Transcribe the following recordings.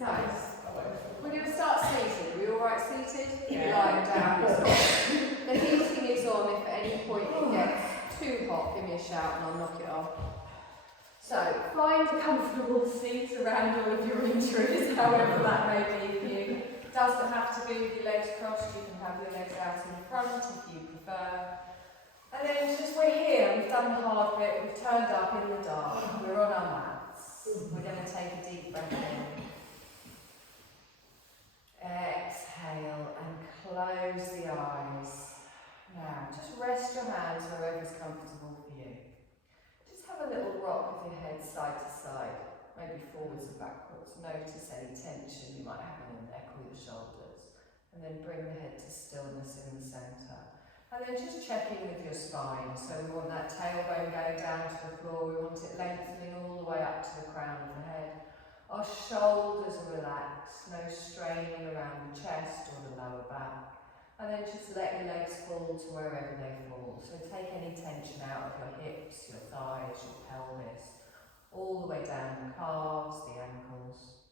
Nice. We're going to start seated. Are we alright seated? Yeah. Lying down. The heating is on. If at any point it gets too hot, give me a shout and I'll knock it off. So, find a comfortable seat around all of your injuries, however that may be for you. It doesn't have to be with your legs crossed. You can have your legs out in front if you prefer. And then just we're here, we've done the hard bit, we've turned up in the dark, we're on our mats. We're going to take a deep breath in. Exhale and close the eyes. Now, just rest your hands wherever's comfortable for you. Just have a little rock with your head side to side, maybe forwards and backwards. Notice any tension you might have in the neck or your shoulders. And then bring the head to stillness in the centre. And then just check in with your spine. So we want that tailbone going down to the floor. We want it lengthening all the way up to the crown of the head. Our shoulders are relaxed, no straining around the chest or the lower back. And then just let your legs fall to wherever they fall. So take any tension out of your hips, your thighs, your pelvis, all the way down the calves, the ankles.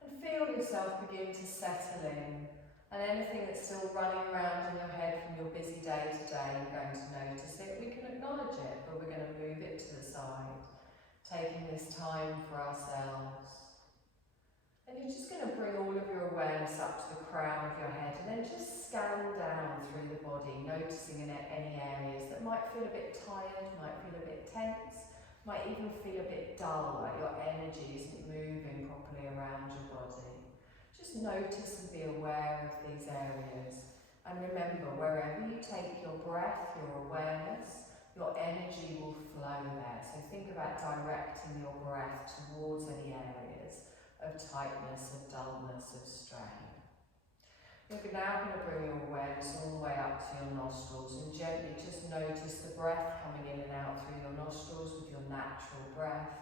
And feel yourself begin to settle in. And anything that's still running around in your head from your busy day to day, you're going to notice it. We can acknowledge it, but we're going to move it to the side. Taking this time for ourselves. And you're just going to bring all of your awareness up to the crown of your head and then just scan down through the body, noticing in any areas that might feel a bit tired, might feel a bit tense, might even feel a bit dull, like your energy isn't moving properly around your body. Just notice and be aware of these areas. And remember, wherever you take your breath, your awareness, your energy will flow there. So think about directing your breath towards any areas of tightness, of dullness, of strain. You're now going to bring your awareness all the way up to your nostrils and gently just notice the breath coming in and out through your nostrils with your natural breath.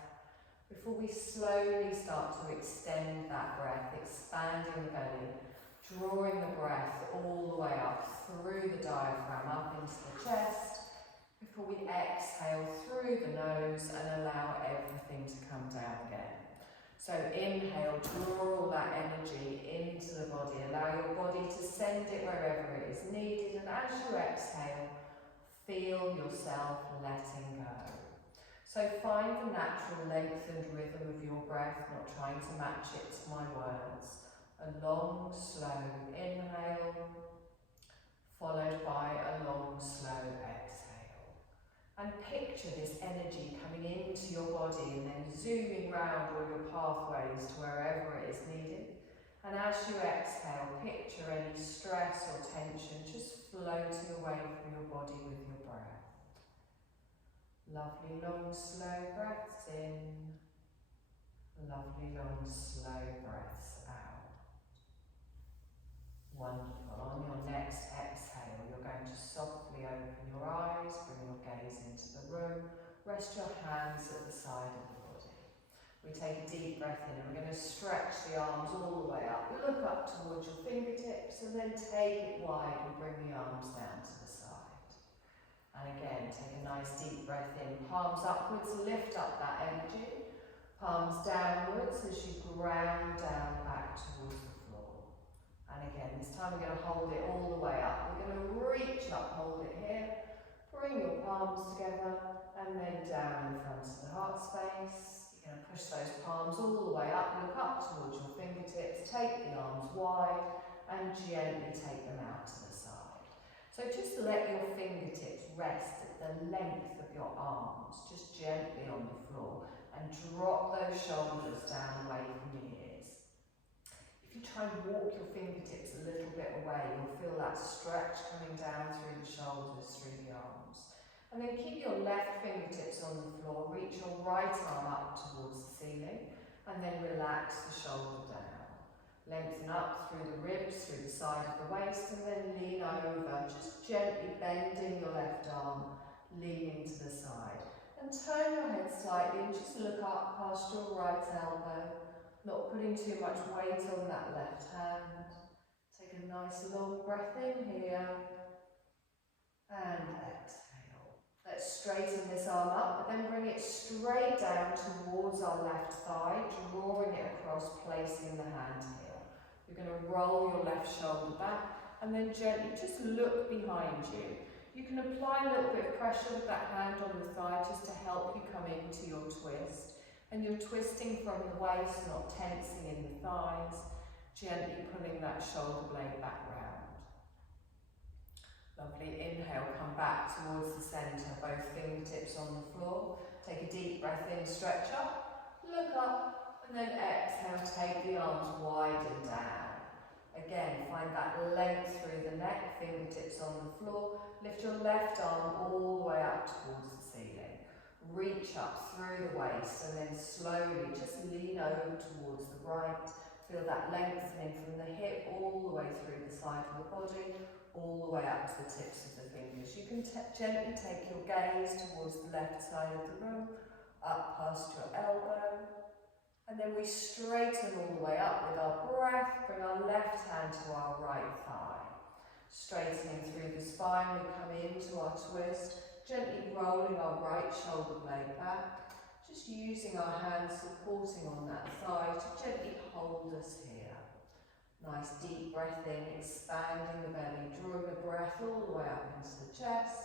Before we slowly start to extend that breath, expanding the belly, drawing the breath all the way up through the diaphragm, up into the chest, before we exhale through the nose and allow everything to come down again. So inhale, draw all that energy into the body, allow your body to send it wherever it is needed, and as you exhale, feel yourself letting go. So find the natural lengthened rhythm of your breath, not trying to match it to my words. A long, slow inhale, followed by a long, slow exhale. And picture this energy coming into your body and then zooming round all your pathways to wherever it is needed. And as you exhale, picture any stress or tension just floating away from your body with your breath. Lovely long slow breaths in, lovely long slow breaths out. Wonderful. On your next exhale, you're going to softly open your eyes, bring your gaze into the room, rest your hands at the side of the body. We take a deep breath in and we're going to stretch the arms all the way up. Look up towards your fingertips and then take it wide and bring the arms down to the side. And again, take a nice deep breath in, palms upwards, lift up that energy, palms downwards as you ground down back towards the floor. And again, this time we're going to hold it all the way up. We're going to reach up, hold it here, bring your palms together, and then down in front of the heart space. You're going to push those palms all the way up, look up towards your fingertips, take the arms wide, and gently take them out to the side. So just let your fingertips rest at the length of your arms, just gently on the floor, and drop those shoulders down away from your ears. If you try and walk your fingertips a little bit away, you'll feel that stretch coming down through the shoulders, through the arms. And then keep your left fingertips on the floor, reach your right arm up towards the ceiling, and then relax the shoulder down. Lengthen up through the ribs, through the side of the waist, and then lean over, just gently bending your left arm, leaning to the side. And turn your head slightly and just look up past your right elbow, not putting too much weight on that left hand. Take a nice long breath in here, and exhale. Let's straighten this arm up, but then bring it straight straight down towards our left thigh, drawing it across, placing the hand here. You're going to roll your left shoulder back and then gently just look behind you. You can apply a little bit of pressure with that hand on the thigh just to help you come into your twist. And you're twisting from the waist, not tensing in the thighs, gently pulling that shoulder blade back round. Lovely, inhale, come back towards the centre, both fingertips on the floor. Take a deep breath in, stretch up, look up, and then exhale, take the arms wide and down. Again, find that length through the neck, fingertips on the floor. Lift your left arm all the way up towards the ceiling. Reach up through the waist and then slowly just lean over towards the right. Feel that lengthening from the hip all the way through the side of the body, all the way up to the tips of the fingers. You can gently take your gaze towards the left side of the room, up past your elbow. And then we straighten all the way up with our breath, bring our left hand to our right thigh. Straightening through the spine, we come into our twist, gently rolling our right shoulder blade back, just using our hands supporting on that thigh to gently hold us here. Nice deep breath in, expanding the belly, drawing the breath all the way up into the chest.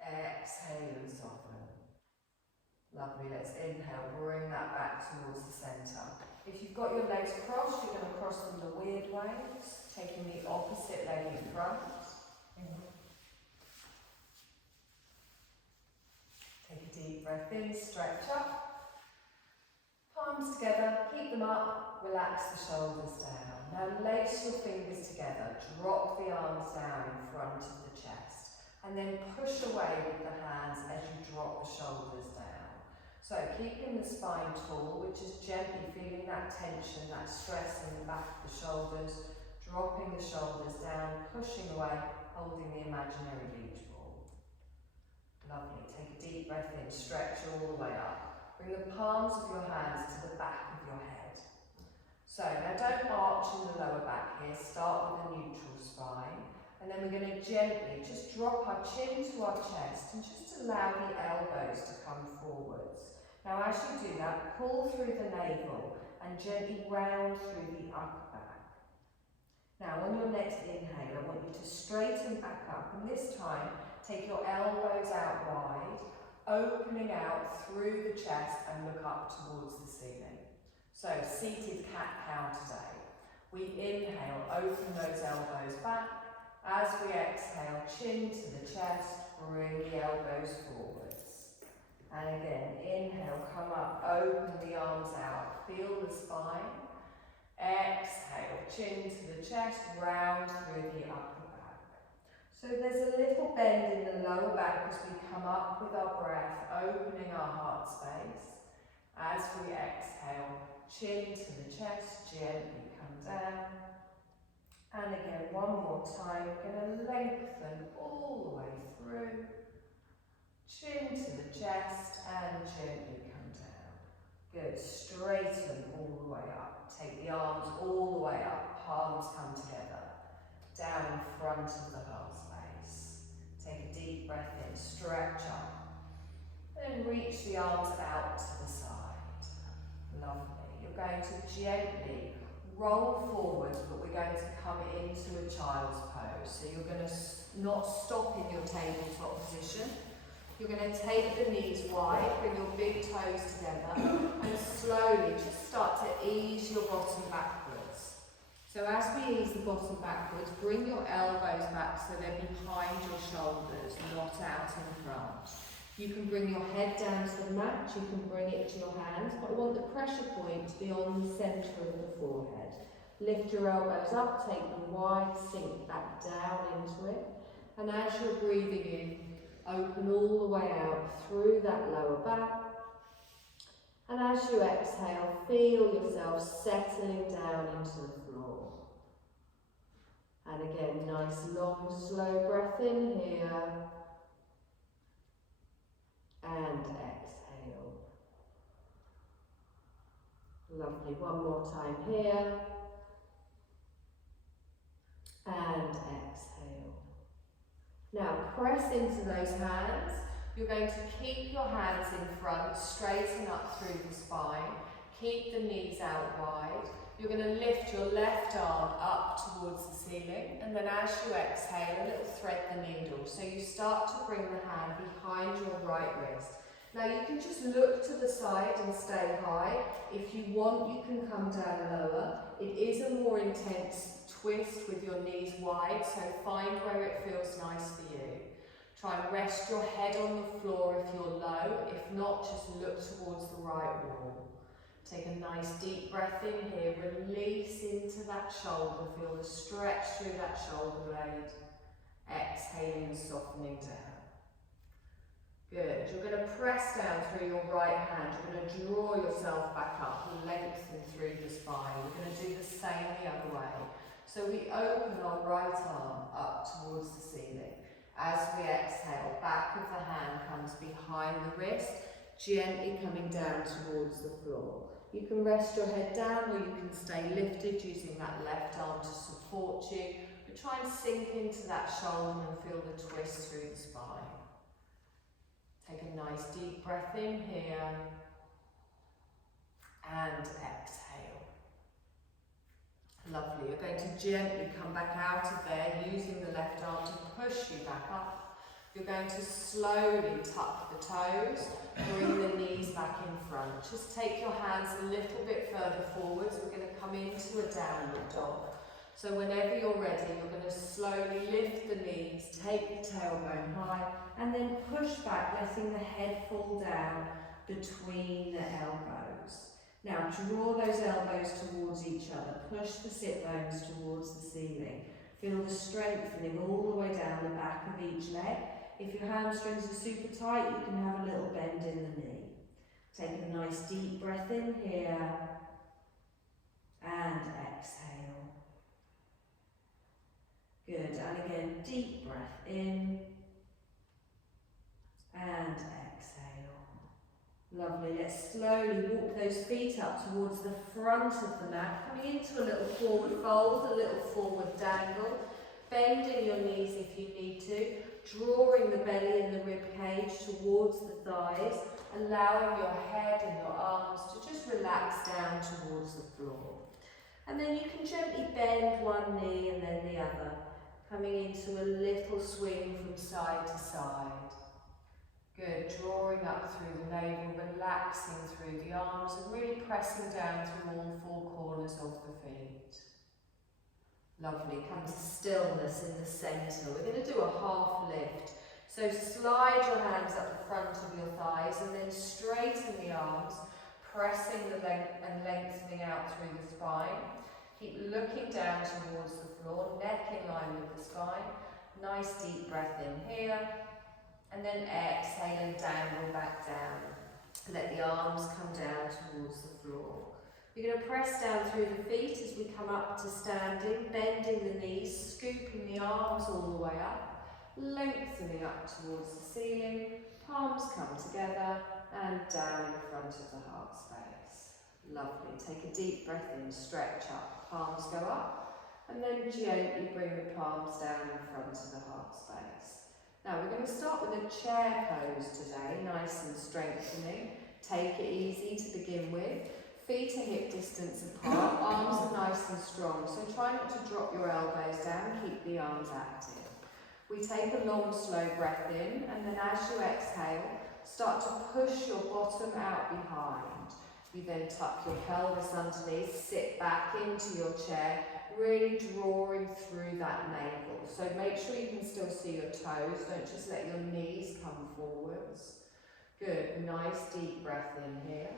Exhale and soften. Lovely, let's inhale, bring that back towards the centre. If you've got your legs crossed, you're going to cross them the weird ways, taking the opposite leg in front. Take a deep breath in, stretch up. Palms together, keep them up, relax the shoulders down. Now lace your fingers together, drop the arms down in front of the chest, and then push away with the hands as you drop the shoulders down. So keeping the spine tall, which is gently feeling that tension, that stress in the back of the shoulders, dropping the shoulders down, pushing away, holding the imaginary beach ball. Lovely, take a deep breath in, stretch all the way up. Bring the palms of your hands to the back of your head. So now don't arch in the lower back here, start with a neutral spine. And then we're going to gently just drop our chin to our chest and just allow the elbows to come forwards. Now as you do that, pull through the navel and gently round through the upper back. Now on your next inhale, I want you to straighten back up, and this time take your elbows out wide, opening out through the chest and look up towards the ceiling. So seated cat-cow today. We inhale, open those elbows back. As we exhale, chin to the chest, bring the elbows forwards. And again, inhale, come up, open the arms out, feel the spine. Exhale, chin to the chest, round through the upper back. So there's a little bend in the lower back as we come up with our breath, opening our heart space. As we exhale, chin to the chest, gently come down. And again, one more time, we're going to lengthen all the way through. Chin to the chest and gently come down. Good, straighten all the way up. Take the arms all the way up, palms come together. Down in front of the heart space. Take a deep breath in, stretch up. Then reach the arms out to the side. Lovely. You're going to gently roll forward, but we're going to come into a child's pose. So you're going to not stop in your tabletop position. You're going to take the knees wide, bring your big toes together, and slowly just start to ease your bottom backwards. So as we ease the bottom backwards, bring your elbows back so they're behind your shoulders, not out in front. You can bring your head down to the mat, you can bring it to your hands, but I want the pressure point to be on the centre of the forehead. Lift your elbows up, take them wide, sink back down into it. And as you're breathing in, open all the way out through that lower back. And as you exhale, feel yourself settling down into the floor. And again, nice long slow breath in here. And exhale. Lovely, one more time here. And exhale. Now press into those hands, You're going to keep your hands in front, straighten up through the spine. Keep the knees out wide. You're going to lift your left arm up towards the ceiling, and then as you exhale, a little thread the needle. So you start to bring the hand behind your right wrist. Now you can just look to the side and stay high. If you want, you can come down lower. It is a more intense twist with your knees wide, so find where it feels nice for you. Try and rest your head on the floor if you're low. If not, just look towards the right wall. Take a nice deep breath in here, release into that shoulder, feel the stretch through that shoulder blade. Exhaling and softening down. Good, you're going to press down through your right hand, you're going to draw yourself back up, lengthen through the spine. We're going to do the same the other way. So we open our right arm up towards the ceiling. As we exhale, back of the hand comes behind the wrist, gently coming down towards the floor. You can rest your head down or you can stay lifted using that left arm to support you. But try and sink into that shoulder and feel the twist through the spine. Take a nice deep breath in here and exhale. Lovely. You're going to gently come back out of there using the left arm to push you back up. You're going to slowly tuck the toes, bring the knees back in front. Just take your hands a little bit further forwards. We're going to come into a downward dog. So whenever you're ready, you're going to slowly lift the knees, take the tailbone high, and then push back, letting the head fall down between the elbows. Now draw those elbows towards each other, push the sit bones towards the ceiling. Feel the strengthening all the way down the back of each leg. If your hamstrings are super tight, you can have a little bend in the knee. Take a nice deep breath in here and exhale. Good, and again, deep breath in and exhale. Lovely, let's slowly walk those feet up towards the front of the mat, coming into a little forward fold, a little forward dangle, bending your knees if you need to, drawing the belly and the rib cage towards the thighs, allowing your head and your arms to just relax down towards the floor. And then you can gently bend one knee and then the other, coming into a little swing from side to side. Good, drawing up through the navel, relaxing through the arms and really pressing down through all four corners of the feet. Lovely, come to stillness in the centre. We're going to do a half lift. So slide your hands up the front of your thighs and then straighten the arms, pressing the length and lengthening out through the spine. Keep looking down towards the floor, neck in line with the spine. Nice deep breath in here. And then exhale and dangle back down. Let the arms come down towards the floor. You're going to press down through the feet as we come up to standing, bending the knees, scooping the arms all the way up, lengthening up towards the ceiling, palms come together and down in front of the heart space. Lovely. Take a deep breath in, stretch up, palms go up, and then gently bring the palms down in front of the heart space. Now we're going to start with a chair pose today, nice and strengthening. Take it easy to begin with. Feet are hip distance apart, arms are nice and strong, so try not to drop your elbows down, keep the arms active. We take a long slow breath in, and then as you exhale, start to push your bottom out behind. You then tuck your pelvis underneath, sit back into your chair, really drawing through that navel. So make sure you can still see your toes, don't just let your knees come forwards. Good, nice deep breath in here.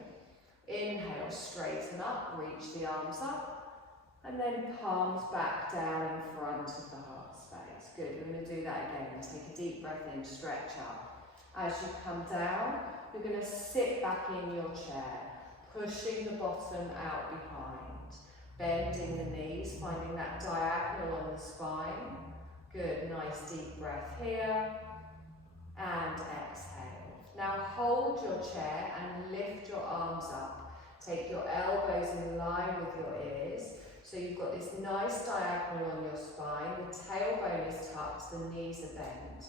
Inhale, straighten up, reach the arms up, and then palms back down in front of the heart space. Good, we're going to do that again. Take a deep breath in, stretch up. As you come down, you're going to sit back in your chair, pushing the bottom out behind, bending the knees, finding that diagonal on the spine. Good, nice deep breath here, and exhale. Now hold your chair and lift your arms up. Take your elbows in line with your ears. So you've got this nice diagonal on your spine, the tailbone is tucked, the knees are bent.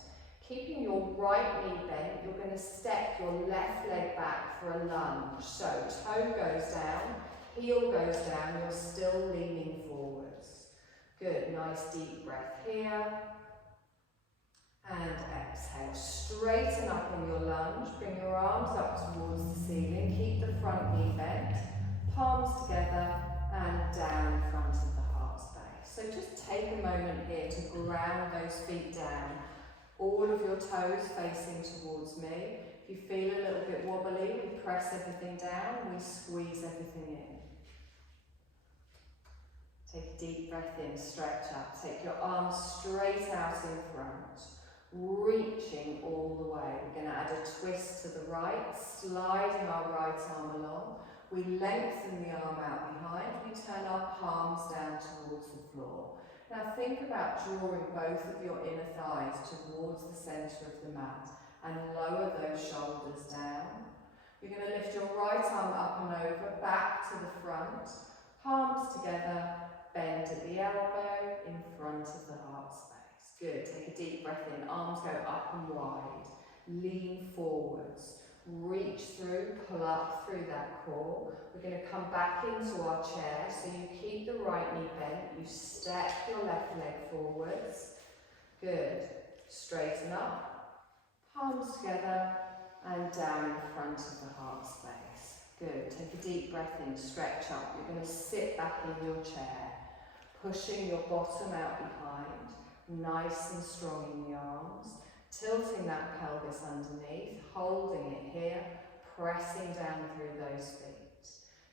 Keeping your right knee bent, you're going to step your left leg back for a lunge. So toe goes down, heel goes down, you're still leaning forwards. Good, nice deep breath here. And exhale, straighten up in your lunge, bring your arms up towards the ceiling, keep the front knee bent, palms together and down in front of the heart space. So just take a moment here to ground those feet down, all of your toes facing towards me. If you feel a little bit wobbly, we press everything down, we squeeze everything in. Take a deep breath in, stretch up, take your arms straight out in front. Reaching all the way. We're going to add a twist to the right, sliding our right arm along. We lengthen the arm out behind. We turn our palms down towards the floor. Now think about drawing both of your inner thighs towards the centre of the mat and lower those shoulders down. You're going to lift your right arm up and over, back to the front, palms together, bend at the elbow, in front of the heart space. Good, take a deep breath in, arms go up and wide, lean forwards, reach through, pull up through that core. We're going to come back into our chair, so you keep the right knee bent, you step your left leg forwards. Good, straighten up, palms together and down in front of the heart space. Good, take a deep breath in, stretch up. You're going to sit back in your chair, pushing your bottom out behind. Nice and strong in the arms, tilting that pelvis underneath, holding it here, pressing down through those feet.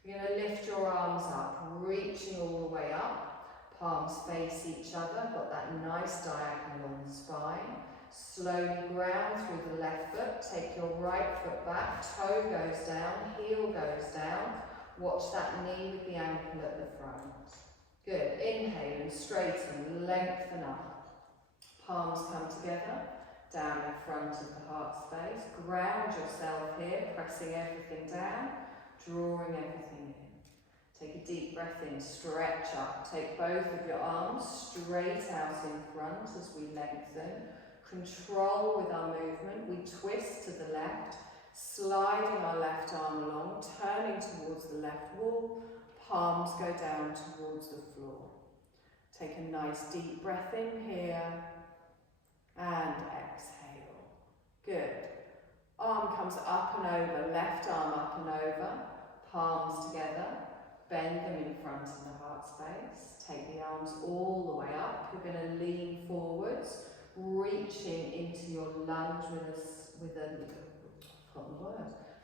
You're going to lift your arms up, reaching all the way up, palms face each other, got that nice diagonal on the spine. Slowly ground through the left foot, take your right foot back, toe goes down, heel goes down, watch that knee with the ankle at the front. Good, inhale and straighten, lengthen up. Palms come together, down in front of the heart space. Ground yourself here, pressing everything down, drawing everything in. Take a deep breath in, stretch up. Take both of your arms straight out in front as we lengthen. Control with our movement. We twist to the left, sliding our left arm along, turning towards the left wall. Palms go down towards the floor. Take a nice deep breath in here. And exhale. Good. Arm comes up and over, left arm up and over, palms together, bend them in front of the heart space. Take the arms all the way up. You're going to lean forwards, reaching into your lunge with a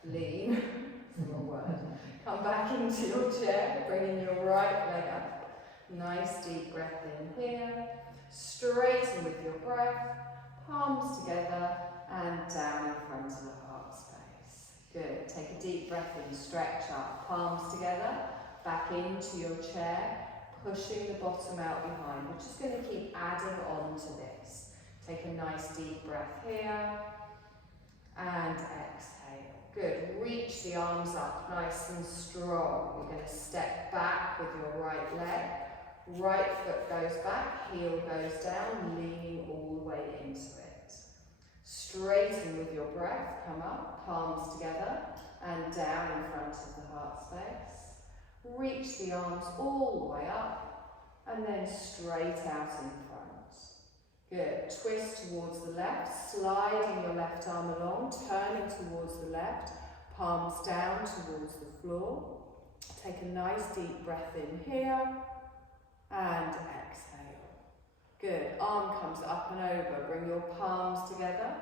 lean, it's the wrong word. Come back into your chair, bringing your right leg up. Nice deep breath in here. Straighten with your breath, palms together and down in front of the heart space. Good, take a deep breath in, stretch up, palms together, back into your chair, pushing the bottom out behind. We're just going to keep adding on to this. Take a nice deep breath here and exhale. Good, reach the arms up nice and strong. You're going to step back with your right leg. Right foot goes back, heel goes down, leaning all the way into it. Straighten with your breath, come up, palms together and down in front of the heart space. Reach the arms all the way up and then straight out in front. Good, twist towards the left, sliding your left arm along, turning towards the left, palms down towards the floor. Take a nice deep breath in here. And exhale. Good, arm comes up and over, bring your palms together,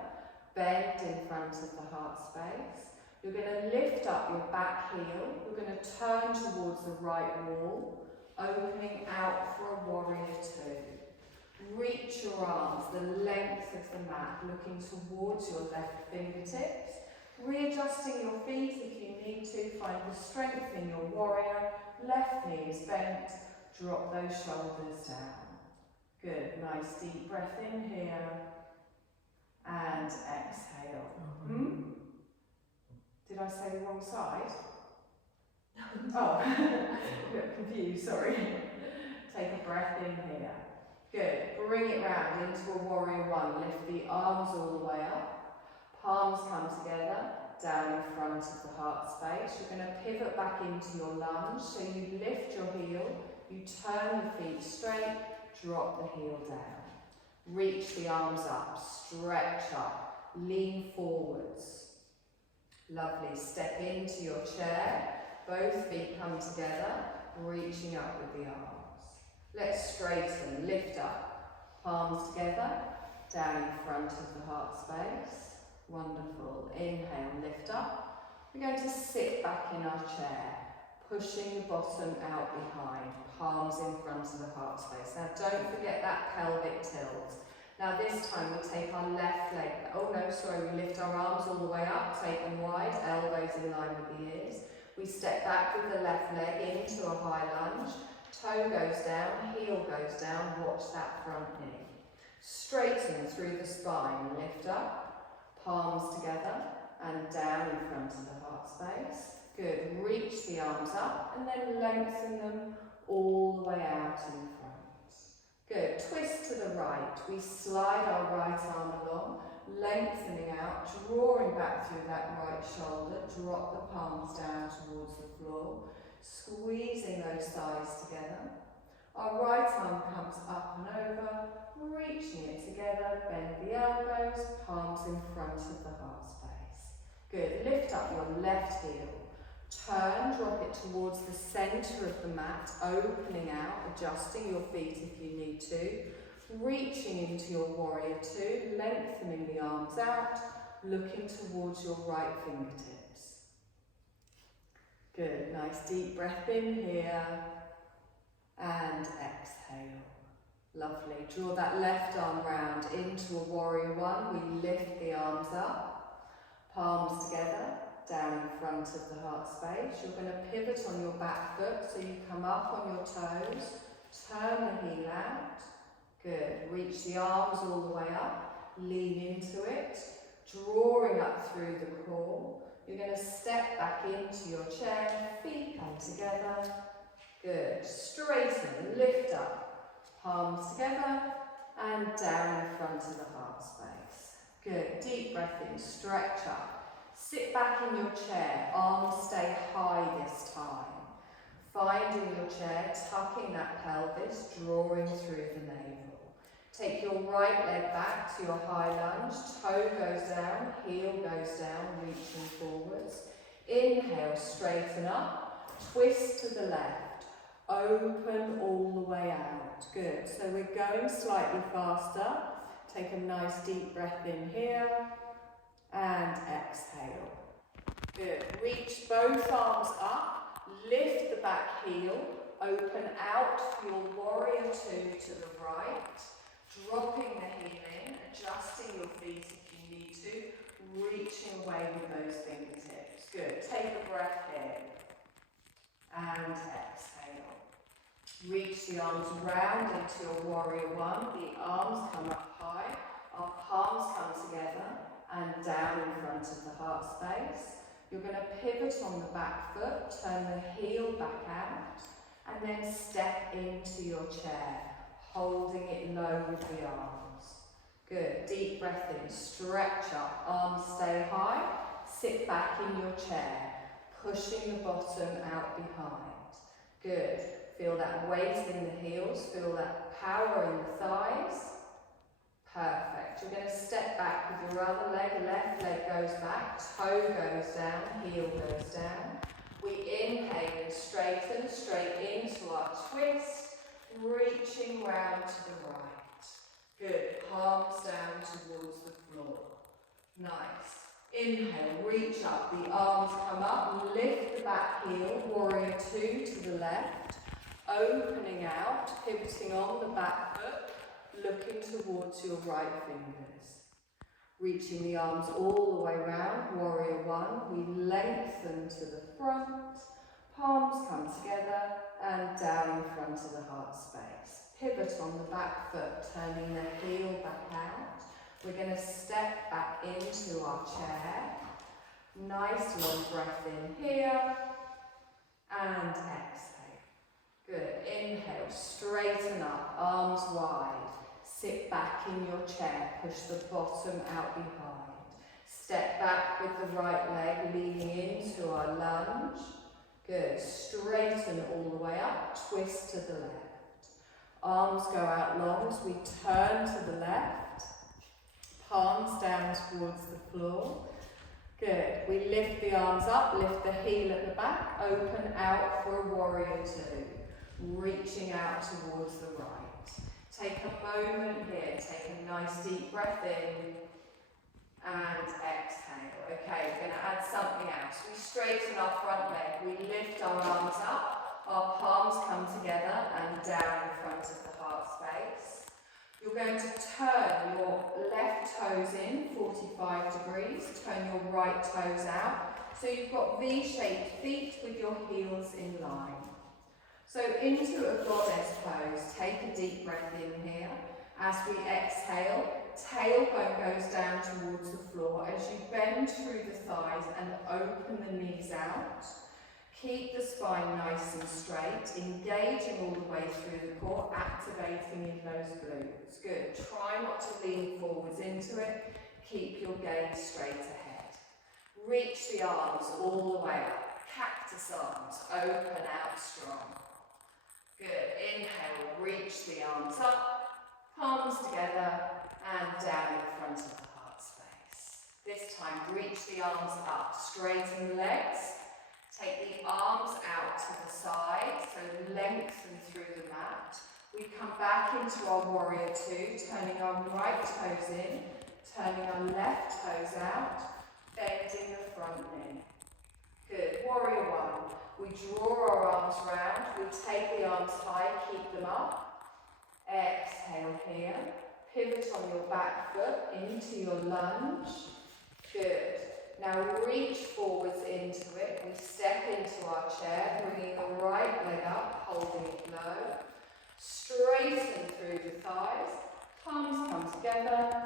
bend in front of the heart space. You're going to lift up your back heel, you're going to turn towards the right wall, opening out for a warrior two. Reach your arms the length of the mat, looking towards your left fingertips, readjusting your feet if you need to, find the strength in your warrior, left knee is bent. Drop those shoulders down. Good, nice deep breath in here and exhale. Did I say the wrong side? Oh, a bit confused, sorry. Take a breath in here. Good. Bring it round into a warrior one. Lift the arms all the way up. Palms come together, down in front of the heart space. You're going to pivot back into your lunge. So you lift your heel, you turn the feet straight, drop the heel down. Reach the arms up, stretch up, lean forwards. Lovely. Step into your chair. Both feet come together, reaching up with the arms. Let's straighten, lift up, palms together, down in front of the heart space. Wonderful. Inhale, lift up. We're going to sit back in our chair, pushing the bottom out behind, palms in front of the heart space. Now don't forget that pelvic tilt. Now this time we take our left leg, we lift our arms all the way up, take them wide, elbows in line with the ears. We step back with the left leg into a high lunge. Toe goes down, heel goes down, watch that front knee. Straighten through the spine, lift up, palms together and down in front of the heart space. Good, reach the arms up and then lengthen them all the way out in front. Good, twist to the right. We slide our right arm along, lengthening out, drawing back through that right shoulder, drop the palms down towards the floor. Squeezing those thighs together. Our right arm comes up and over, reaching it together, bend the elbows, palms in front of the heart space. Good, lift up your left heel, turn, drop it towards the centre of the mat, opening out, adjusting your feet if you need to, reaching into your warrior two, lengthening the arms out, looking towards your right fingertips. Good, nice deep breath in here and exhale. Lovely, draw that left arm round into a warrior one. We lift the arms up, palms together, down in front of the heart space. You're going to pivot on your back foot so you come up on your toes, turn the heel out. Good, reach the arms all the way up, lean into it, drawing up through the core. You're going to step back into your chair, feet come together. Good. Straighten, lift up, palms together and down in front of the heart space. Good. Deep breath in, stretch up. Sit back in your chair, arms stay high this time. Finding your chair, tucking that pelvis, drawing through the navel. Take your right leg back to your high lunge, toe goes down, heel goes down, reaching forwards. Inhale, straighten up, twist to the left, open all the way out. Good, so we're going slightly faster. Take a nice deep breath in here and exhale. Good, reach both arms up, lift the back heel, open out for your warrior two to the right. Dropping the heel in, adjusting your feet if you need to, reaching away with those fingertips. Good. Take a breath in and exhale. Reach the arms round into your warrior one. The arms come up high, our palms come together and down in front of the heart space. You're going to pivot on the back foot, turn the heel back out and then step into your chair, holding it low with the arms. Good, deep breath in, stretch up, arms stay high, sit back in your chair, pushing the bottom out behind. Good, feel that weight in the heels, feel that power in the thighs. Perfect, you're going to step back with your other leg, left leg goes back, toe goes down, heel goes down. We inhale and straighten, straight into our twist. Reaching round to the right. Good. Palms down towards the floor. Nice. Inhale, reach up. The arms come up. Lift the back heel. Warrior two to the left. Opening out. Pivoting on the back foot. Looking towards your right fingers. Reaching the arms all the way round. Warrior one. We lengthen to the front. Palms come together and down in front of the heart space. Pivot on the back foot, turning the heel back out. We're going to step back into our chair. Nice long breath in here and exhale. Good. Inhale, straighten up, arms wide. Sit back in your chair, push the bottom out behind. Step back with the right leg, leaning into our lunge. Good. Straighten all the way up, twist to the left. Arms go out long as we turn to the left. Palms down towards the floor. Good. We lift the arms up, lift the heel at the back, open out for a warrior two. Reaching out towards the right. Take a moment here, take a nice deep breath in and exhale. Okay, we're going to add something else. We straighten our front leg, we lift our arms up, our palms come together and down in front of the heart space. You're going to turn your left toes in 45 degrees, turn your right toes out. So you've got V-shaped feet with your heels in line. So into a goddess pose, take a deep breath in here. As we exhale, tailbone goes down towards the floor as you bend through the thighs and open the knees out. Keep the spine nice and straight, engaging all the way through the core, activating in those glutes. Good. Try not to lean forwards into it. Keep your gaze straight ahead. Reach the arms all the way up. Cactus arms, open out strong. Good. Inhale, reach the arms up, palms together and down in front of the heart space. This time, reach the arms up, straighten the legs. Take the arms out to the side, so lengthen through the mat. We come back into our warrior two, turning our right toes in, turning our left toes out, bending the front knee. Good. Warrior one. We draw our arms round, we take the arms high, keep them up. Exhale here. Pivot on your back foot into your lunge. Good. Now reach forwards into it. We step into our chair, bringing the right leg up, holding it low. Straighten through the thighs. Palms come together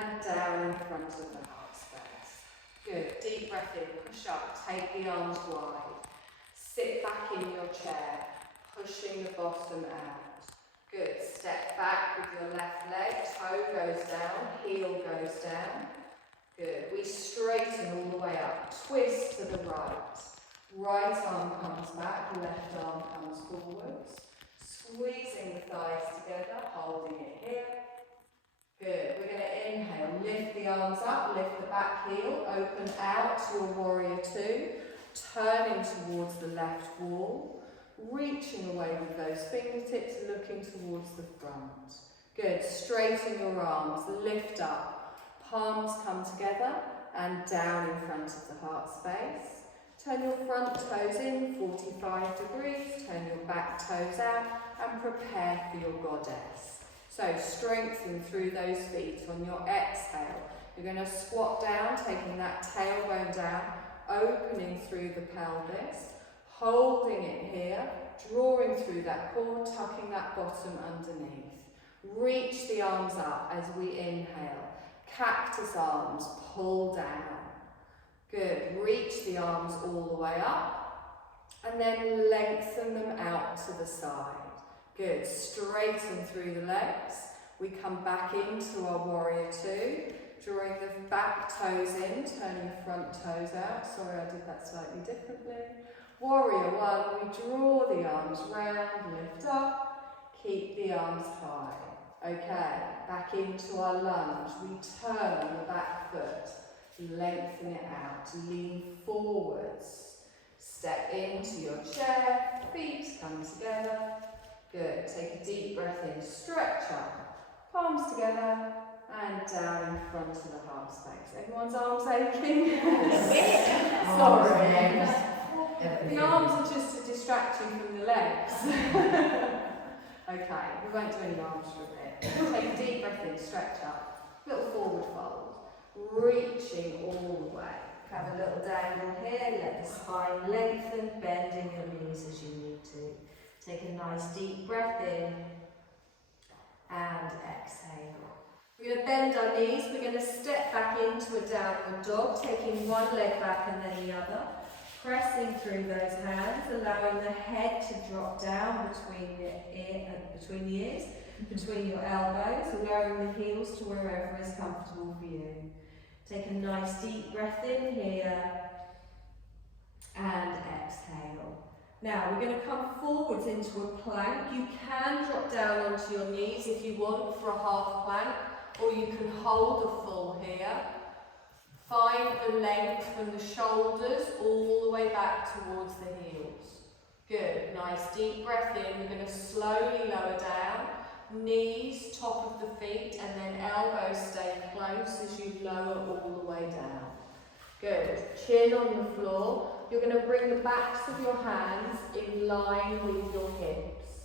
and down in front of the heart space. Good. Deep breath in, push up, take the arms wide. Sit back in your chair, pushing the bottom out. Good. Step back with your left leg, toe goes down, heel goes down. Good. We straighten all the way up, twist to the right. Right arm comes back, left arm comes forwards. Squeezing the thighs together, holding it here. Good. We're going to inhale, lift the arms up, lift the back heel, open out to your warrior two. Turning towards the left wall, reaching away with those fingertips, looking towards the front. Good. Straighten your arms, lift up, palms come together and down in front of the heart space. Turn your front toes in 45 degrees, turn your back toes out and prepare for your goddess. So strengthen through those feet. On your exhale, you're going to squat down, taking that tailbone down, opening through the pelvis, holding it here, drawing through that core, tucking that bottom underneath. Reach the arms up as we inhale. Cactus arms, pull down. Good. Reach the arms all the way up and then lengthen them out to the side. Good. Straighten through the legs. We come back into our warrior two. Drawing the back toes in, turning the front toes out. Sorry, I did that slightly differently. Warrior one, we draw the arms round, lift up, keep the arms high. Okay, back into our lunge. We turn on the back foot, lengthen it out, lean forwards. Step into your chair, feet come together. Good, take a deep breath in, stretch up, palms together. And down in front of the heart space. Everyone's arms aching? Sorry. The arms are just to distract you from the legs. Okay, we won't do any arms for a bit. Take a deep breath in, stretch up. Little forward fold. Reaching all the way. Have a little dangle here, let the spine lengthen, bending your knees as you need to. Take a nice deep breath in and exhale. We're going to bend our knees, we're going to step back into a downward dog, taking one leg back and then the other. Pressing through those hands, allowing the head to drop down between the ears, between your elbows, lowering the heels to wherever is comfortable for you. Take a nice deep breath in here and exhale. Now we're going to come forwards into a plank. You can drop down onto your knees if you want for a half plank, or you can hold a full here. Find the length from the shoulders all the way back towards the heels. Good, nice deep breath in. We're going to slowly lower down. Knees, top of the feet, and then elbows stay close as you lower all the way down. Good, chin on the floor. You're going to bring the backs of your hands in line with your hips.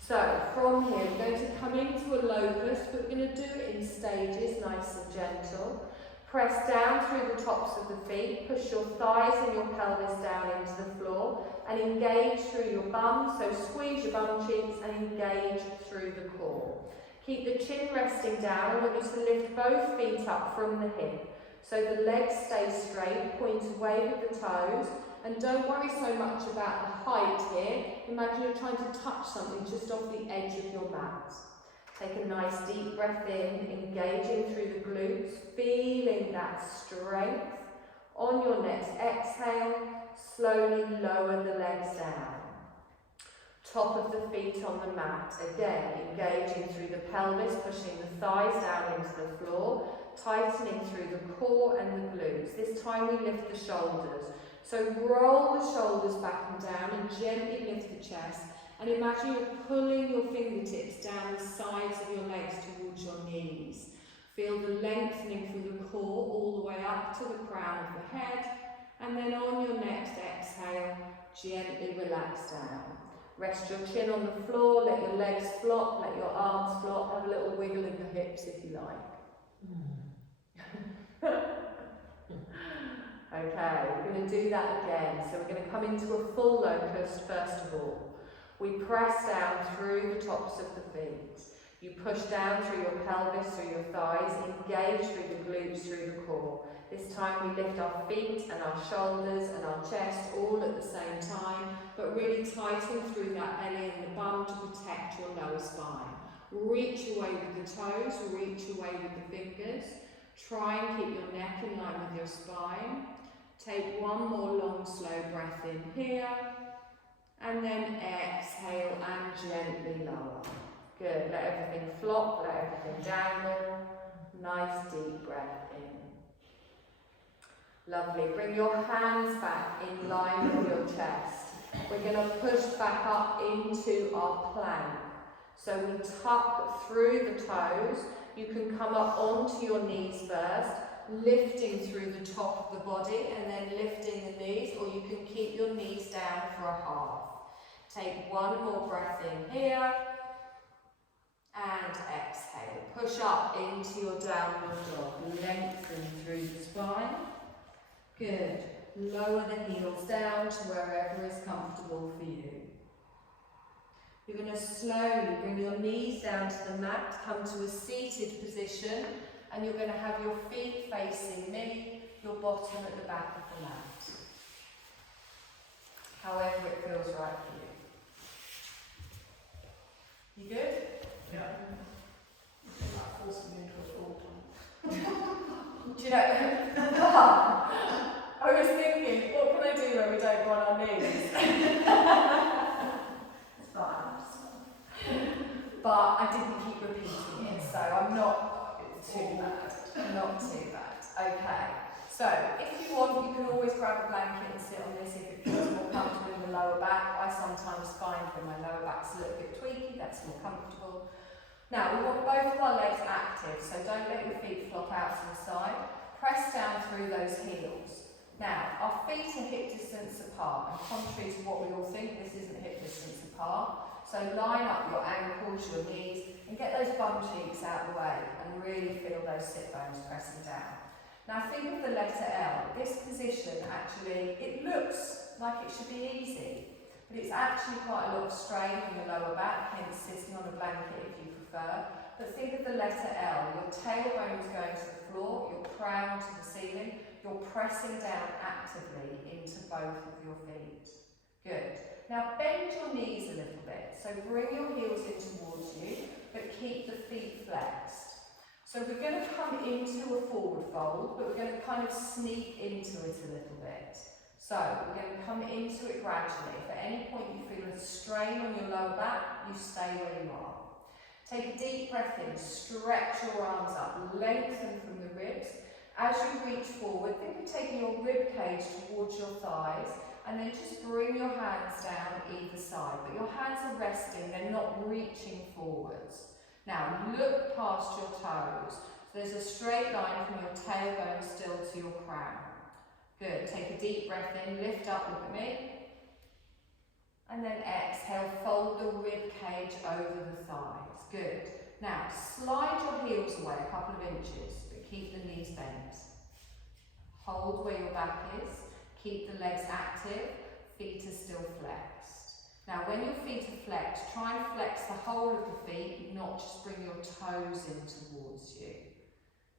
So from here, we're going to come into a locust, but we're going to do it in stages, nice and gentle. Press down through the tops of the feet, push your thighs and your pelvis down into the floor and engage through your bum, so squeeze your bum cheeks and engage through the core. Keep the chin resting down. I want you to lift both feet up from the hip, so the legs stay straight, point away with the toes, and don't worry so much about the height here. Imagine you're trying to touch something just off the edge of your mat. Take a nice deep breath in, engaging through the glutes, feeling that strength. On your next exhale, slowly lower the legs down. Top of the feet on the mat, again engaging through the pelvis, pushing the thighs down into the floor, tightening through the core and the glutes. This time we lift the shoulders. So roll the shoulders back and down and gently lift the chest. And imagine you're pulling your fingertips down the sides of your legs towards your knees. Feel the lengthening through the core all the way up to the crown of the head. And then on your next exhale, gently relax down. Rest your chin on the floor, let your legs flop, let your arms flop, have a little wiggle in the hips if you like. Okay, we're going to do that again. So we're going to come into a full locust first of all. We press down through the tops of the feet. You push down through your pelvis, through your thighs, engage through the glutes, through the core. This time we lift our feet and our shoulders and our chest all at the same time, but really tighten through that belly and the bum to protect your lower spine. Reach away with the toes, reach away with the fingers. Try and keep your neck in line with your spine. Take one more long, slow breath in here. And then exhale and gently lower. Good, let everything flop, let everything dangle. Nice deep breath in. Lovely, bring your hands back in line with your chest. We're going to push back up into our plank. So we tuck through the toes. You can come up onto your knees first, lifting through the top of the body and then lifting the knees, or you can keep your knees down for a half. Take one more breath in here and exhale. Push up into your downward dog. Lengthen through the spine. Good. Lower the heels down to wherever is comfortable for you. You're going to slowly bring your knees down to the mat, come to a seated position, and you're going to have your feet facing me, your bottom at the back of the mat. However it feels right for you. You good? Yeah. That forced me into a full one. Do you know, I was thinking, what can I do when we don't go on our knees? It's fine. But I didn't keep repeating it, so I'm not too bad. Not too bad. Okay. So, if you want, you can always grab a blanket and sit on this if it feels more comfortable in the lower back. I sometimes find when my lower back's a little bit tweaky, that's more comfortable. Now, we want both of our legs active, so don't let your feet flop out to the side. Press down through those heels. Now, our feet are hip distance apart, and contrary to what we all think, this isn't hip distance apart. So line up your ankles, your knees, and get those bum cheeks out of the way, and really feel those sit bones pressing down. Now think of the letter L. This position actually, it looks like it should be easy, but it's actually quite a lot of strain on the lower back, hence sitting on a blanket if you prefer. But think of the letter L. Your tailbone is going to the floor, your crown to the ceiling. you're pressing down actively into both of your feet. Good. Now bend your knees a little bit. So bring your heels in towards you, but keep the feet flexed. So we're going to come into a forward fold, but we're going to kind of sneak into it a little bit. So we're going to come into it gradually. If at any point you feel a strain on your lower back, you stay where you are. Take a deep breath in, stretch your arms up, lengthen from the ribs. As you reach forward, think of taking your rib cage towards your thighs, and then just bring your hands down either side. But your hands are resting, they're not reaching forwards. Now look past your toes. So there's a straight line from your tailbone still to your crown. Good. Take a deep breath in, lift up, look at me. And then exhale, fold the rib cage over the thighs. Good. Now slide your heels away a couple of inches, but keep the knees bent. Hold where your back is. Keep the legs active. Feet are still flexed. Now when your feet are flexed, try and flex the whole of the feet, not just bring your toes in towards you.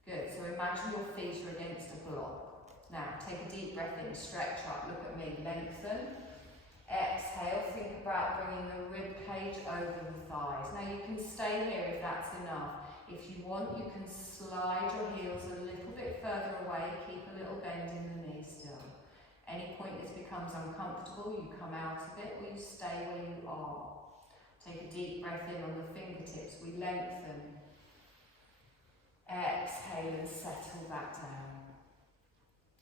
Good, so imagine your feet are against a block. Now take a deep breath in, stretch up, look at me, lengthen. Exhale, think about bringing the rib cage over the thighs. Now you can stay here if that's enough. If you want, you can slide your heels a little bit further away, keep a little bend in the knee still. Any point this becomes uncomfortable, you come out of it or you stay where you are. Take a deep breath in on the fingertips, we lengthen. Exhale and settle back down.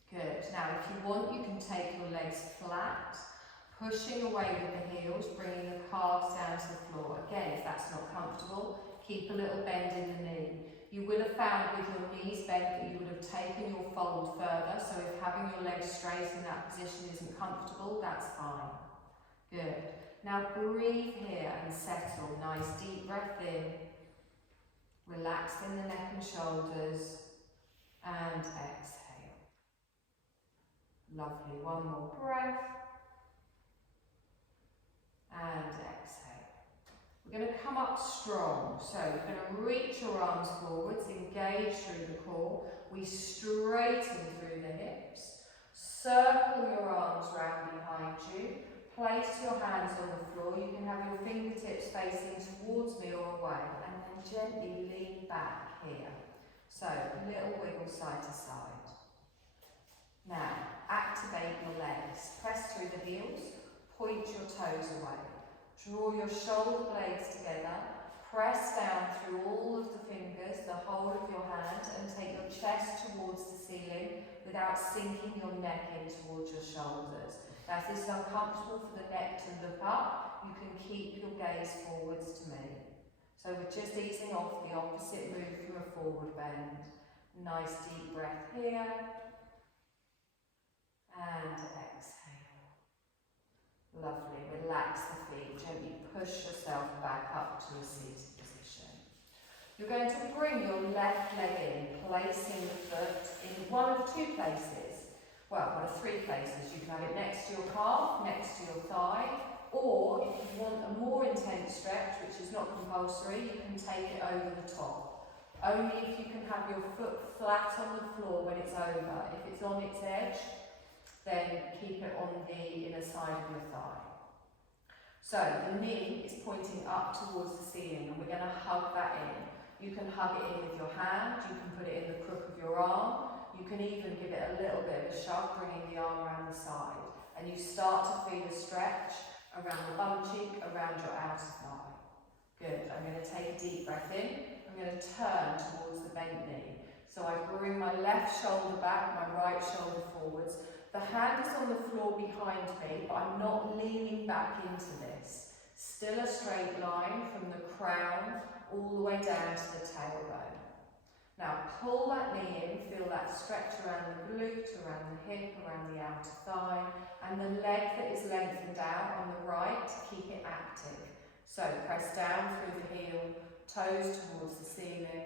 Good. Now if you want, you can take your legs flat, pushing away with the heels, bringing the calves down to the floor. Again, if that's not comfortable, keep a little bend in the knee. You will have found with your knees bent that you would have taken your fold further, so if having your legs straight in that position isn't comfortable, that's fine. Good. Now breathe here and settle. Nice deep breath in. Relax in the neck and shoulders. And exhale. Lovely. One more breath. And exhale. We're going to come up strong, so you're going to reach your arms forwards, engage through the core, we straighten through the hips, circle your arms round behind you, place your hands on the floor, you can have your fingertips facing towards me or away, and then gently lean back here. So, little wiggle side to side. Now, activate your legs, press through the heels, point your toes away. Draw your shoulder blades together, press down through all of the fingers, the whole of your hand, and take your chest towards the ceiling without sinking your neck in towards your shoulders. Now if this is uncomfortable for the neck to look up, you can keep your gaze forwards to me. So we're just easing off the opposite move from a forward bend. Nice deep breath here. And exhale. Lovely, relax the feet, gently push yourself back up to a seated position. You're going to bring your left leg in, placing the foot in one of two places. Well, one of three places. You can have it next to your calf, next to your thigh, or if you want a more intense stretch, which is not compulsory, you can take it over the top. Only if you can have your foot flat on the floor when it's over. If it's on its edge, then keep it on the inner side of your thigh. So the knee is pointing up towards the ceiling and we're going to hug that in. You can hug it in with your hand, you can put it in the crook of your arm, you can even give it a little bit of a shove, bringing the arm around the side. And you start to feel a stretch around the bum cheek, around your outer thigh. Good, I'm going to take a deep breath in, I'm going to turn towards the bent knee. So I bring my left shoulder back, my right shoulder forwards. The hand is on the floor behind me, but I'm not leaning back into this. Still a straight line from the crown all the way down to the tailbone. Now pull that knee in, feel that stretch around the glute, around the hip, around the outer thigh, and the leg that is lengthened out on the right, keep it active. So press down through the heel, toes towards the ceiling,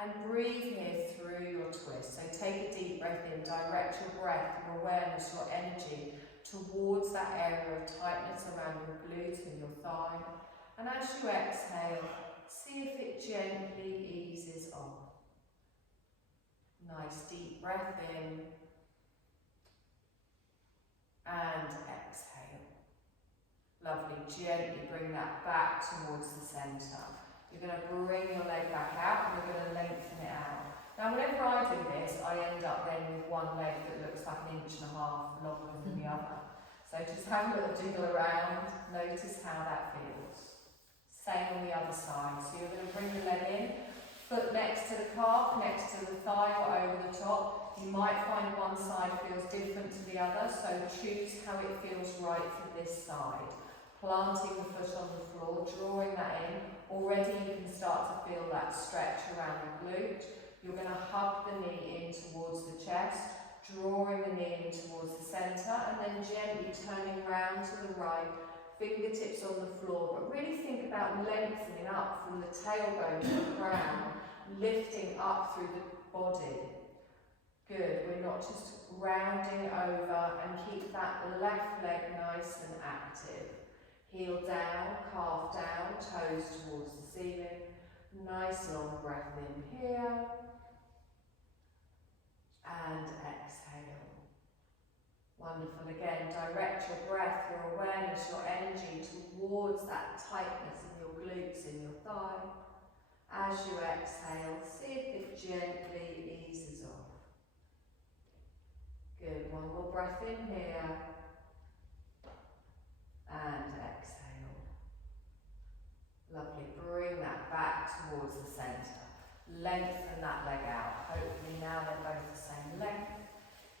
and breathe here through your twist. So take a deep breath in, direct your breath, your awareness, your energy towards that area of tightness around your glute and your thigh. And as you exhale, see if it gently eases off. Nice deep breath in and exhale. Lovely, gently bring that back towards the centre. You're going to bring your leg back out and we're going to lengthen it out. Now whenever I do this, I end up then with one leg that looks like 1.5 inches longer than the other. So just have a little jiggle around, notice how that feels. Same on the other side. So you're going to bring the leg in, foot next to the calf, next to the thigh or over the top. You might find one side feels different to the other, so choose how it feels right for this side. Planting the foot on the floor, drawing that in. Already you can start to feel that stretch around the glute. You're going to hug the knee in towards the chest, drawing the knee in towards the centre, and then gently turning round to the right, fingertips on the floor, but really think about lengthening up from the tailbone to the ground, lifting up through the body. Good, we're not just rounding over, and keep that left leg nice and active. Heel down, calf down, toes towards the ceiling. Nice long breath in here. And exhale. Wonderful. Again, direct your breath, your awareness, your energy towards that tightness in your glutes, in your thigh. As you exhale, see if it gently eases off. Good. One more breath in here. And exhale. Lovely. Bring that back towards the centre. Lengthen that leg out. Hopefully now they're both the same length.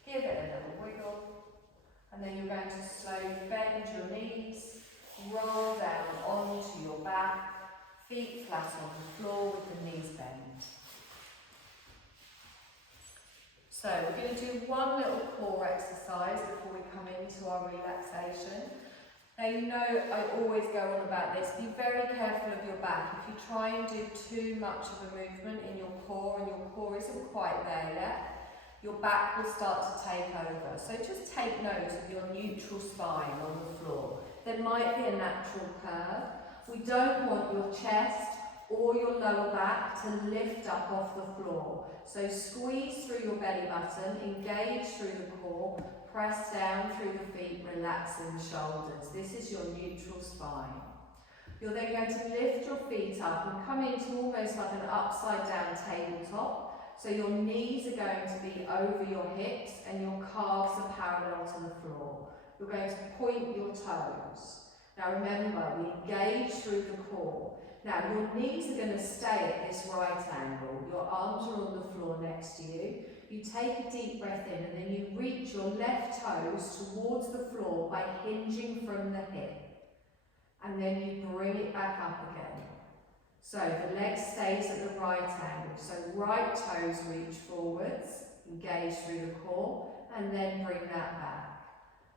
Give it a little wiggle. And then you're going to slowly bend your knees, roll down onto your back, feet flat on the floor with the knees bent. So we're going to do one little core exercise before we come into our relaxation. Now you know I always go on about this, be very careful of your back. If you try and do too much of a movement in your core and your core isn't quite there yet, your back will start to take over. So just take note of your neutral spine on the floor. There might be a natural curve. We don't want your chest or your lower back to lift up off the floor. So squeeze through your belly button, engage through the core, press down through the feet, relaxing the shoulders. This is your neutral spine. You're then going to lift your feet up and come into almost like an upside down tabletop. So your knees are going to be over your hips and your calves are parallel to the floor. You're going to point your toes. Now remember, we engage through the core. Now your knees are going to stay at this right angle. Your arms are on the floor next to you. You take a deep breath in and then you reach your left toes towards the floor by hinging from the hip. And then you bring it back up again. So the leg stays at the right angle. So right toes reach forwards, engage through the core, and then bring that back.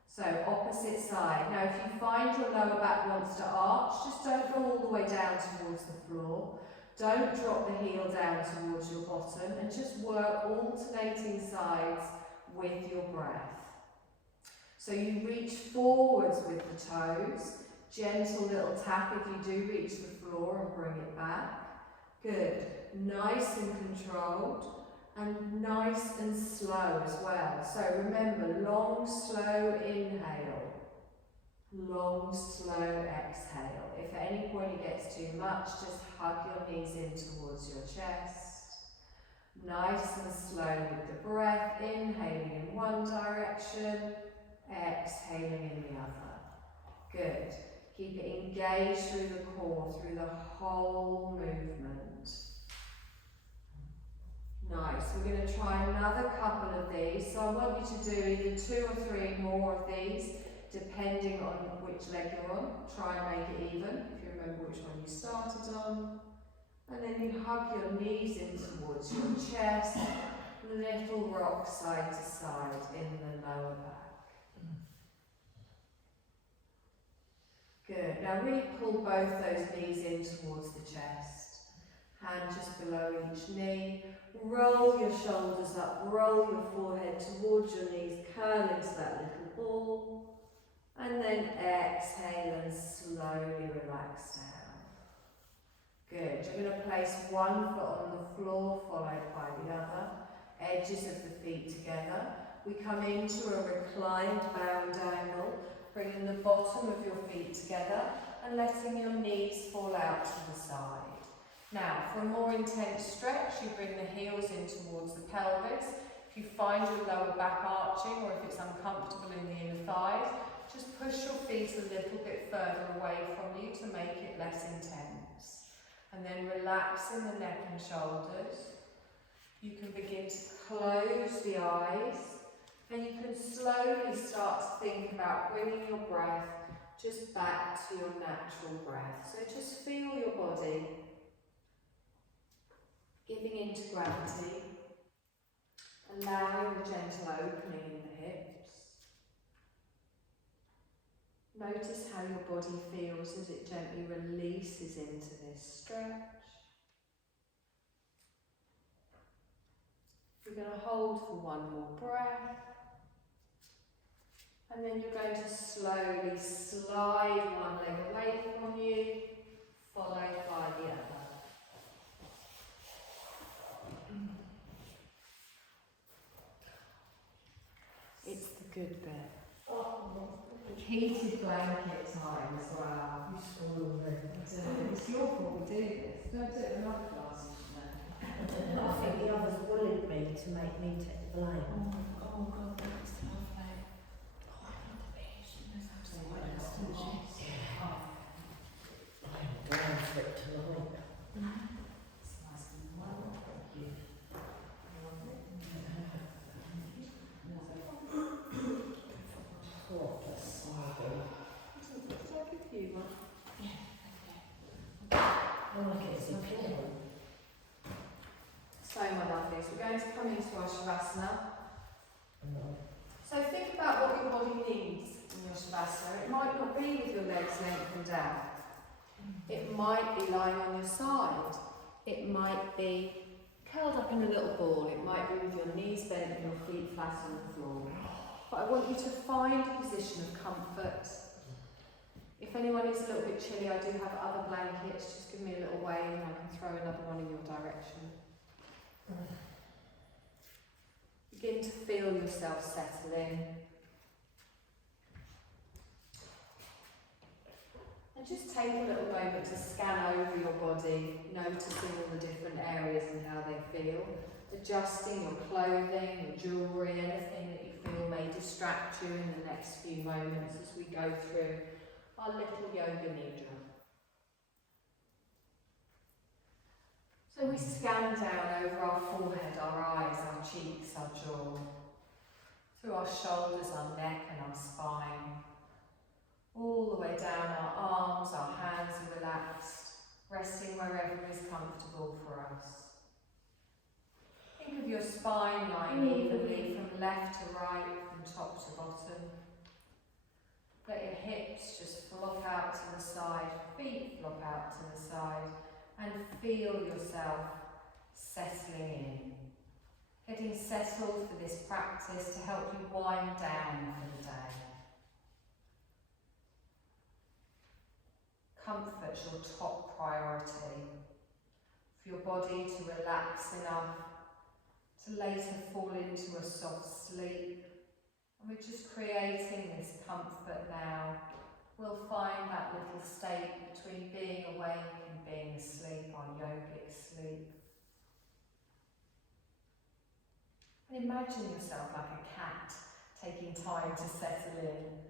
So opposite side. Now if you find your lower back wants to arch, just don't go all the way down towards the floor. Don't drop the heel down towards your bottom, and just work alternating sides with your breath. So you reach forwards with the toes. Gentle little tap if you do reach the floor and bring it back. Good. Nice and controlled, and nice and slow as well. So remember, long, slow inhale. Long, slow exhale. If at any point it gets too much, just hug your knees in towards your chest. Nice and slow with the breath, inhaling in one direction, exhaling in the other. Good. Keep it engaged through the core, through the whole movement. Nice. We're going to try another couple of these. So I want you to do either 2 or 3 more of these, depending on which leg you're on. Try and make it even, if you remember which one you started on. And then you hug your knees in towards your chest. Little rock side to side in the lower back. Good. Now really pull both those knees in towards the chest. Hand just below each knee. Roll your shoulders up, roll your forehead towards your knees, curl into that little ball. And then exhale and slowly relax down. Good. You're going to place one foot on the floor, followed by the other. Edges of the feet together. we come into a reclined bound angle, bringing the bottom of your feet together and letting your knees fall out to the side. Now, for a more intense stretch, you bring the heels in towards the pelvis. If you find your lower back arching, or if it's uncomfortable in the inner thighs, just push your feet a little bit further away from you to make it less intense. And then relaxing the neck and shoulders. You can begin to close the eyes, and you can slowly start to think about bringing your breath just back to your natural breath. So just feel your body giving into gravity, allowing a gentle opening in the hips. Notice how your body feels as it gently releases into this stretch. You're going to hold for one more breath, and then you're going to slowly slide one leg away from you, followed by the other. It's the good bit. Heated blanket time as well. You spoil me. It's your fault we do this. Don't do it in other classes. I think the others bullied me to make me take the blame. Oh God, that's lovely. Oh, I love the beach. There's absolutely I'm down for it tonight. It's nice and warm. Thank you. Oh, that's so good. It's like a few ones. I like it as a pillow. So my lovelies, we're going to come into our Shavasana. No. So think about what your body needs in your Shavasana. It might not be with your legs lengthened down. It might be lying on your side. It might be curled up in a little ball. It might be with your knees bent and your feet flat on the floor. But I want you to find a position of comfort. If anyone is a little bit chilly, I do have other blankets. Just give me a little wave and I can throw another one in your direction. Begin to feel yourself settle in. And just take a little moment to scan over your body, noticing all the different areas and how they feel. Adjusting your clothing, your jewellery, anything that you feel may distract you in the next few moments as we go through our little yoga nidra. So we scan down over our forehead, our eyes, our cheeks, our jaw, through our shoulders, our neck and our spine, all the way down our arms, our hands are relaxed, resting wherever is comfortable for us. Think of your spine lying evenly from left to right, from top to bottom. Let your hips just flop out to the side, feet flop out to the side, and feel yourself settling in. Getting settled for this practice to help you wind down for the day. Comfort's your top priority. For your body to relax enough to later fall into a soft sleep. And we're just creating this comfort now. We'll find that little state between being awake and being asleep, our yogic sleep. And imagine yourself like a cat, taking time to settle in,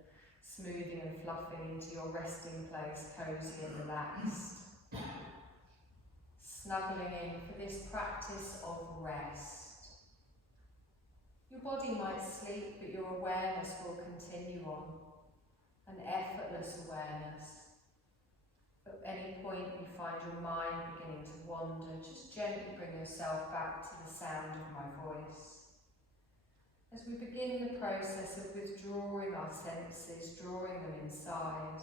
smoothing and fluffing into your resting place, cosy and relaxed. Snuggling in for this practice of rest. Your body might sleep, but your awareness will continue on. An effortless awareness. At any point you find your mind beginning to wander, just gently bring yourself back to the sound of my voice. As we begin the process of withdrawing our senses, drawing them inside,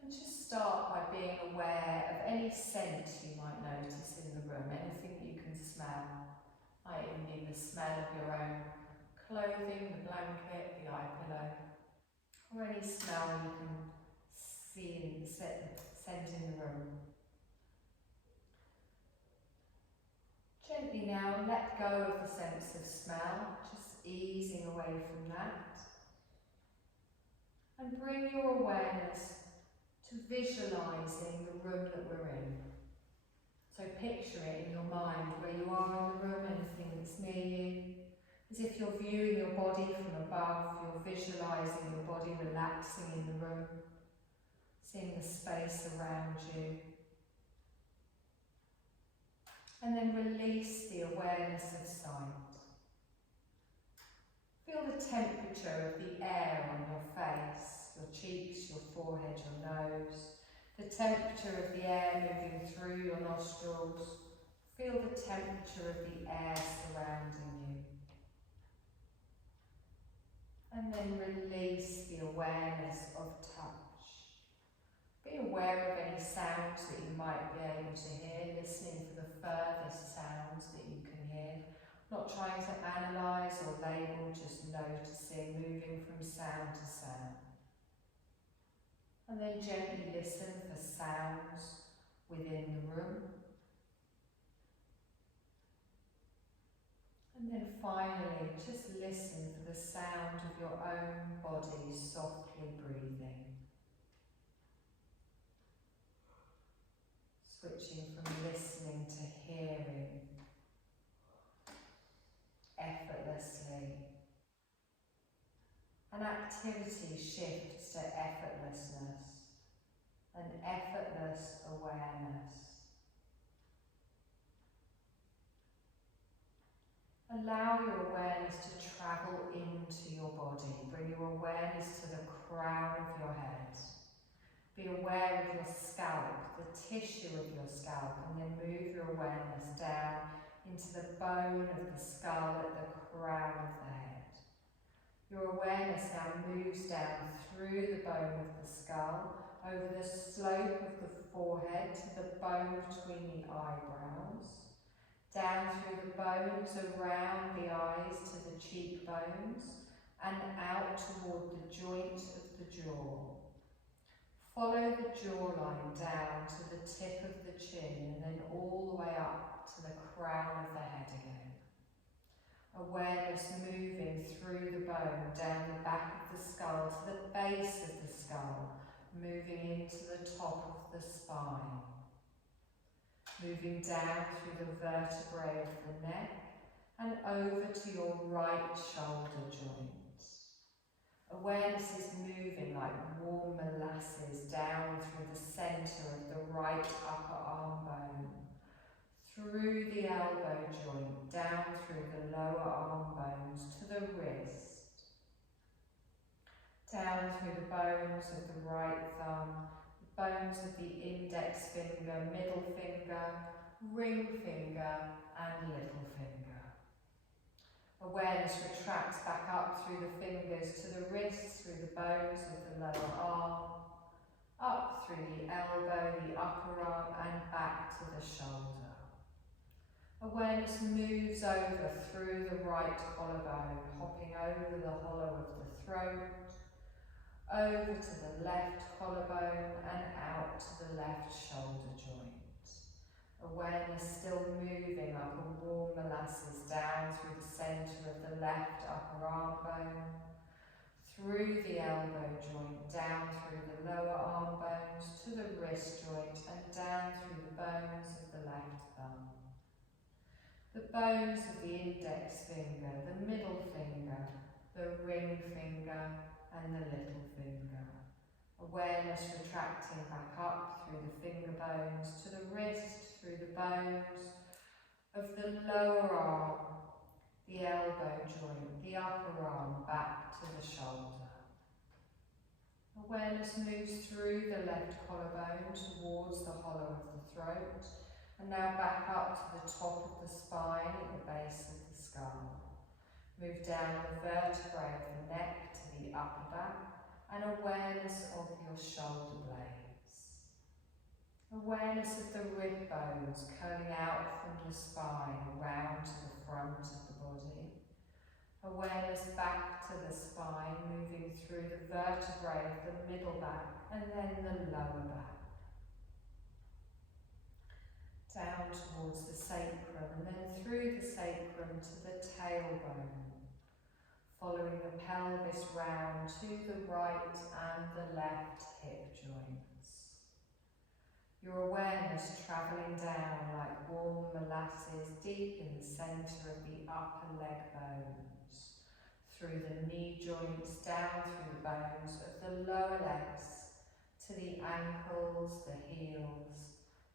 and just start by being aware of any scent you might notice in the room, anything that you can smell. Might even be the smell of your own clothing, the blanket, the eye pillow, or any smell you can see in the scent in the room. Gently now let go of the sense of smell, just easing away from that. And bring your awareness to visualising the room that we're in. So picture it in your mind where you are in the room, anything that's near you. As if you're viewing your body from above, you're visualising your body relaxing in the room, seeing the space around you. And then release the awareness of sight. Feel the temperature of the air on your face, your cheeks, your forehead, your nose. The temperature of the air moving through your nostrils. Feel the temperature of the air surrounding you. And then release the awareness of touch. Be aware of any sounds that you might be able to hear, listening for the furthest sounds that you can hear. Not trying to analyse or label, just noticing, moving from sound to sound. And then gently listen for sounds within the room. And then finally, just listen for the sound of your own body softly breathing. Switching from listening to hearing effortlessly. An activity shifts to effortlessness, an effortless awareness. Allow your awareness to travel into your body. Bring your awareness to the crown of your head. Be aware of your scalp, the tissue of your scalp, and then move your awareness down into the bone of the skull at the crown of the head. Your awareness now moves down through the bone of the skull, over the slope of the forehead to the bone between the eyebrows, down through the bones around the eyes to the cheekbones, and out toward the joint of the jaw. Follow the jawline down to the tip of the chin and then all the way up to the crown of the head again. Awareness moving through the bone, down the back of the skull to the base of the skull, moving into the top of the spine. Moving down through the vertebrae of the neck and over to your right shoulder joint. Awareness is moving like warm molasses down through the centre of the right upper arm bone, through the elbow joint, down through the lower arm bones to the wrist, down through the bones of the right thumb, the bones of the index finger, middle finger, ring finger and little finger. Awareness retracts back up through the fingers to the wrists, through the bones of the lower arm, up through the elbow, the upper arm and back to the shoulder. Awareness moves over through the right collarbone, hopping over the hollow of the throat, over to the left collarbone and out to the left shoulder joint. Awareness still moving like a warm molasses down through the centre of the left upper arm bone, through the elbow joint, down through the lower arm bones to the wrist joint and down through the bones of the left thumb. The bones of the index finger, the middle finger, the ring finger and the little finger. Awareness retracting back up through the finger bones to the wrist, through the bones of the lower arm, the elbow joint, the upper arm, back to the shoulder. Awareness moves through the left collarbone towards the hollow of the throat, and now back up to the top of the spine at the base of the skull. Move down the vertebrae of the neck to the upper back, and awareness of your shoulder blades. Awareness of the rib bones curling out from the spine around to the front of the body. Awareness back to the spine, moving through the vertebrae of the middle back and then the lower back. Down towards the sacrum and then through the sacrum to the tailbone. following the pelvis round to the right and the left hip joints. Your awareness travelling down like warm molasses deep in the centre of the upper leg bones, through the knee joints, down through the bones of the lower legs, to the ankles, the heels,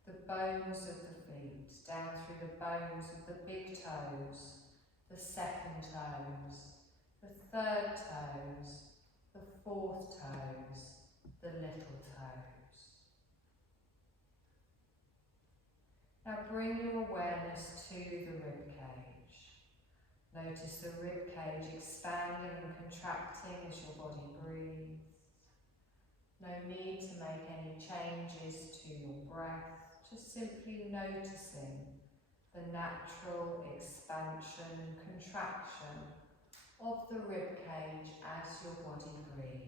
the bones of the feet, down through the bones of the big toes, the second toes, the third toes, the fourth toes, the little toes. Now bring your awareness to the rib cage. Notice the rib cage expanding and contracting as your body breathes. No need to make any changes to your breath, just simply noticing the natural expansion and contraction of the rib cage as your body breathes.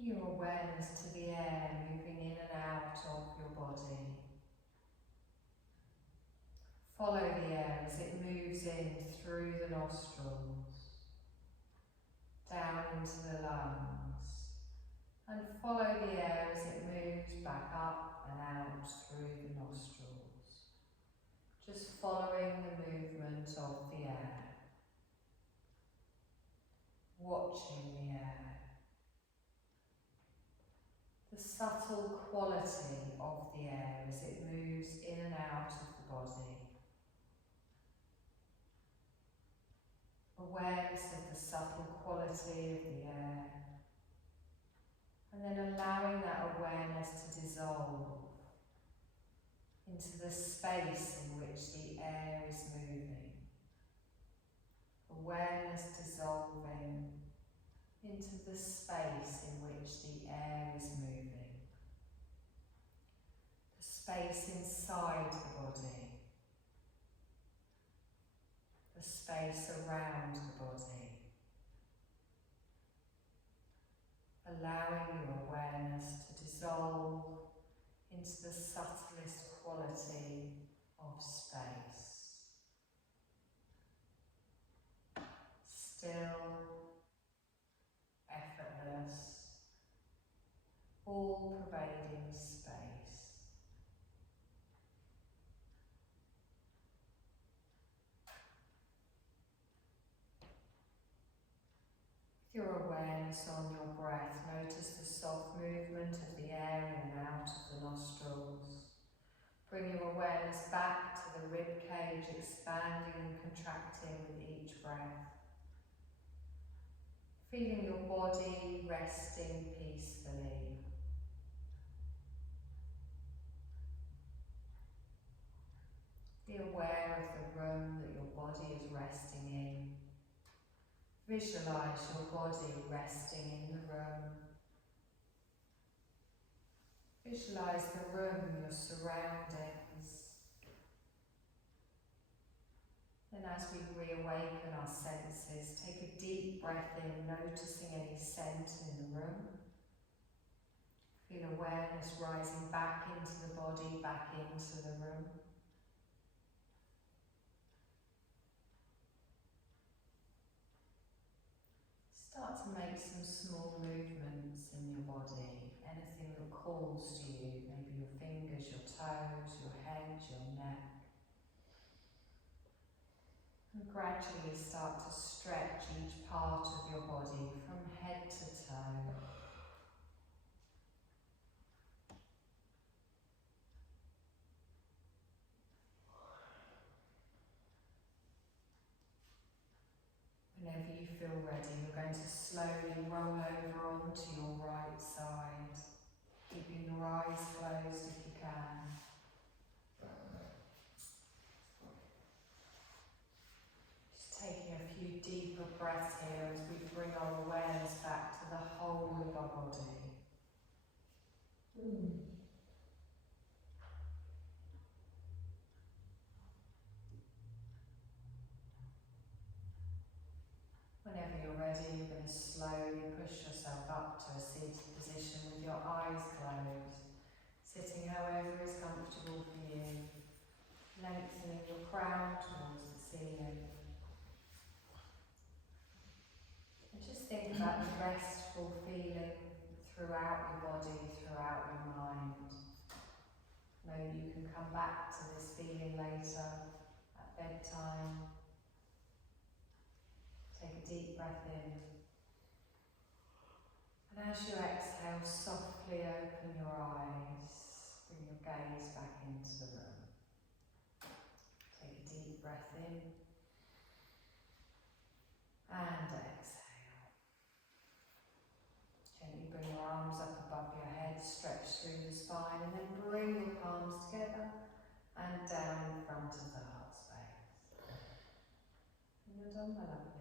Your awareness to the air moving in and out of your body. Follow the air as it moves in through the nostrils, down into the lungs, and follow the air as it moves back up and out through the nostrils, just following the movement of the air, watching the air, the subtle quality of the air as it moves in and out of the body. Awareness of the subtle quality of the air, and then allowing that awareness to dissolve into the space in which the air is moving. Awareness dissolving into the space in which the air is moving. The space inside the body. The space around the body. Allowing your awareness to dissolve into the subtlest quality of space. Still, effortless, all-pervading space. Your awareness on your breath, notice the soft movement of the air in and out of the nostrils. Bring your awareness back to the rib cage, expanding and contracting with each breath. Feeling your body resting peacefully. Be aware of the room that your body is resting in. Visualize your body resting in the room. Visualize the room, your surroundings. Then as we reawaken our senses, take a deep breath in, noticing any scent in the room. Feel awareness rising back into the body, back into the room. Start to make some small movements in your body, anything that calls to you, maybe your fingers, your toes, your head, your neck. And gradually start to stretch each part of your body from head to toe. Whenever you feel ready, you're going to slowly roll over onto your right side, keeping your eyes closed if you can. Just taking a few deeper breaths here as we bring our awareness back to the whole of our body. Whenever you're ready, you're going to slowly push yourself up to a seated position with your eyes closed, sitting however is comfortable for you. Lengthening your crown towards the ceiling. And just think about the restful feeling throughout your body, throughout your mind. Maybe you can come back to this feeling later at bedtime. Take a deep breath in. And as you exhale, softly open your eyes. Bring your gaze back into the room. Take a deep breath in. And exhale. Gently bring your arms up above your head, stretch through the spine, and then bring your palms together and down in front of the heart space. And you're done, my lovely.